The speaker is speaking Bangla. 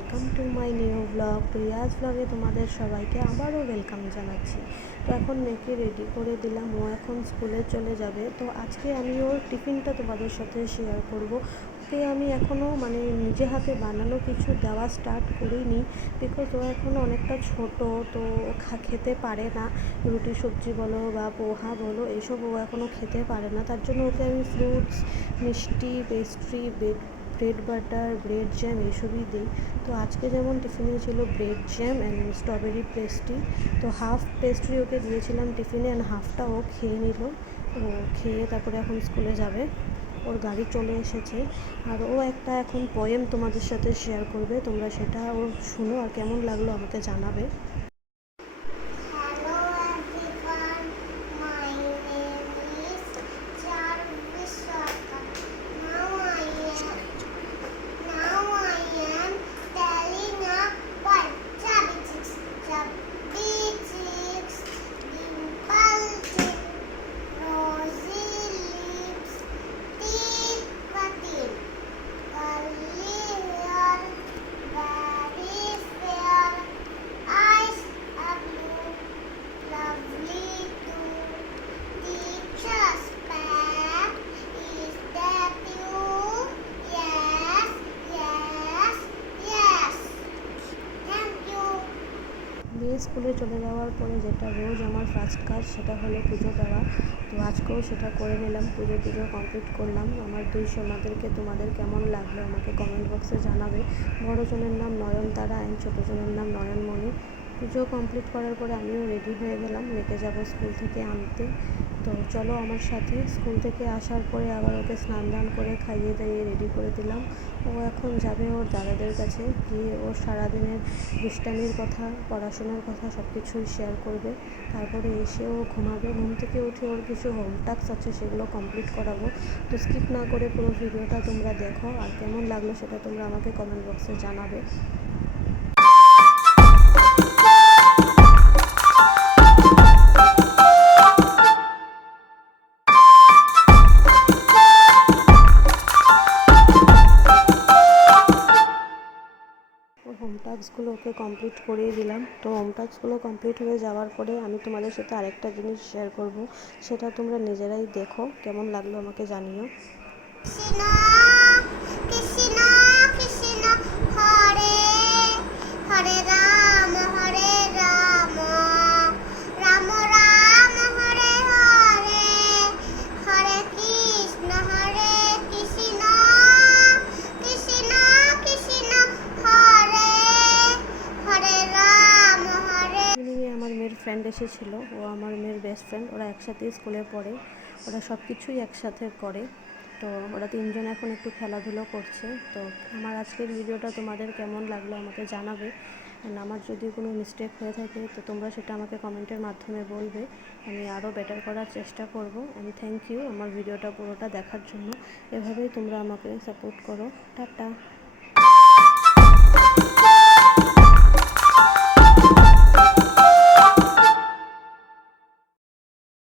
Welcome to my new blog. Priya's ব্লগে তোমাদের সবাইকে আবারও ওয়েলকাম জানাচ্ছি। তো এখন মেয়েকে রেডি করে দিলাম। ও এখন স্কুলে চলে যাবে। তো আজকে আমি ওর টিফিনটা তোমাদের সাথে শেয়ার করব। ওকে আমি এখনও মানে নিজে হাতে বানানো কিছু দেওয়া স্টার্ট করিনি। বিকজ ও এখনও অনেকটা ছোট, তো খেতে পারে না। রুটি, সবজি বলো বা পোহা বলো এইসব ও এখনও খেতে পারে না। তার জন্য ওকে আমি ফ্রুটস মিষ্টি pastry bed bread butter bread jam এইসবই দিই। তো আজকে যেমন টিফিনে ছিল bread jam and strawberry pastry তো হাফ পেস্ট্রি ওকে দিয়েছিলাম টিফিনে অ্যান্ড হাফটা ও খেয়ে নিল। ও খেয়ে তারপরে এখন স্কুলে যাবে। ওর গাড়ি চলে এসেছে। আর ও একটা এখন পয়েম তোমাদের সাথে শেয়ার করবে, তোমরা সেটা ও শুনো আর কেমন লাগল আমাকে জানাবে। স্কুলে চলে যাওয়ার পরে যেটা রোজ আমার ফার্স্ট কাজ সেটা হলো পুজো দেওয়া। তো আজকেও সেটা করে নিলাম, পুজো টুজো কমপ্লিট করলাম। আমার দুই সোনাদেরকে তোমাদের কেমন লাগল আমাকে কমেন্ট বক্সে জানাবে। বড় জনের নাম নয়নতারা অ্যান্ড ছোটো জনের নাম নয়নমণি। পুজো কমপ্লিট করার পরে আমিও রেডি হয়ে গেলাম মেতে যাব স্কুল থেকে আনতে। তো চলো আমার সাথে। স্কুল থেকে আসার পরে আবার ওকে স্নান দান করে খাইয়ে দাইয়ে রেডি করে দিলাম। ও এখন যাবে ওর দাদাদের কাছে। গিয়ে ওর সারাদিনের দুষ্টামির কথা, পড়াশোনার কথা সব কিছুই শেয়ার করবে। তারপরে এসে ও ঘুমাবে। ঘুম থেকে উঠে ওর কিছু হোম আছে সেগুলো কমপ্লিট করাবো। তো স্কিপ না করে পুরো ভিডিওটা তোমরা দেখো। আর কেমন লাগল সেটা তোমরা আমাকে কমেন্ট বক্সে জানাবে। টাস্কগুলো ওকে কমপ্লিট করিয়ে দিলাম। তো হোম টাস্কগুলো কমপ্লিট হয়ে যাওয়ার পরে আমি তোমাদের সাথে আরেকটা জিনিস শেয়ার করব। সেটা তোমরা নিজেরাই দেখো। কেমন লাগল আমাকে জানিও। ফ্রেন্ড এসেছিল, ও আমার মেয়ের বেস্ট ফ্রেন্ড ওরা একসাথে স্কুলে পড়ে, ওরা সব কিছুই একসাথে করে। তো ওরা তিনজন এখন একটু খেলাধুলো করছে। তো আমার আজকের ভিডিওটা তোমাদের কেমন লাগল আমাকে জানাবে। আমার যদি কোনো মিস্টেক হয়ে থাকে, তো তোমরা সেটা আমাকে কমেন্টের মাধ্যমে বলবে। আমি আরও বেটার করার চেষ্টা করব। অ্যান্ড থ্যাংক ইউ আমার ভিডিওটা পুরোটা দেখার জন্য। এভাবেই তোমরা আমাকে সাপোর্ট করো। টাটা!